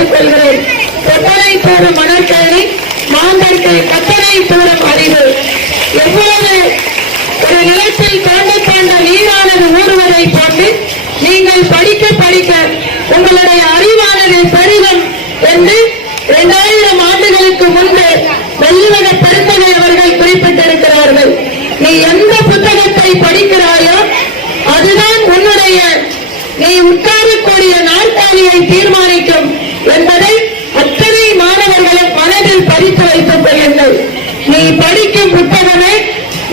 வரவேற்றுக் கொள்கிறேன் கொத்தனை தூரும் மணற்கேணி மாந்தற்கு கத்தனை தூரும் அறிவு. எவ்வளவு ஒரு நிலத்தில் தோண்ட தோண்ட நீரானது ஊறுவதை போன்று நீங்கள் படிக்க படிக்க உங்களுடைய அறிவானது பெருகும் என்று இரண்டாயிரம் ஆண்டுகளுக்கு முன்பு வள்ளுவக பெருந்தகை அவர்கள் குறிப்பிட்டிருக்கிறார்கள். நீ எந்த புத்தகத்தை படிக்கிறாயோ அதுதான் உன்னுடைய. நீ உட்காரக்கூடிய நாற்காலியை தீர்மானம் நீ படிக்கும் புத்தகமே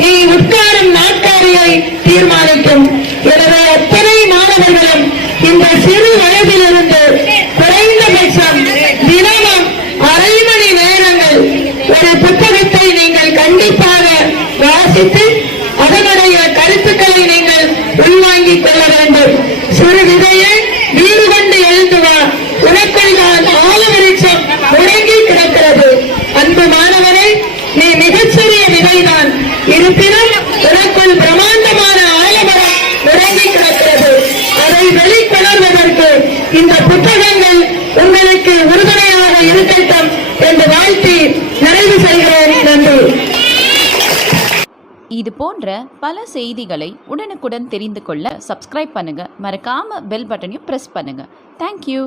நீ உட்காரும் நாட்காரியை தீர்மானிக்கும். எனவே அத்தனை மாணவர்களும் இந்த சிறு வயதிலிருந்து குறைந்தபட்சம் தினமும் அரை மணி நேரங்கள் ஒரு புத்தகத்தை நீங்கள் கண்டிப்பாக வாசித்து இந்த புத்தகங்கள் உங்களுக்கு உறுதுணையாக இருக்கட்டும் என்று வாழ்த்தி நிறைவு செய்கிறேன். நன்றி. இது போன்ற பல செய்திகளை உடனுக்குடன் தெரிந்து கொள்ள சப்ஸ்கிரைப் பண்ணுங்க. மறக்காம பெல் பட்டனையும் ப்ரெஸ் பண்ணுங்க. தேங்க்யூ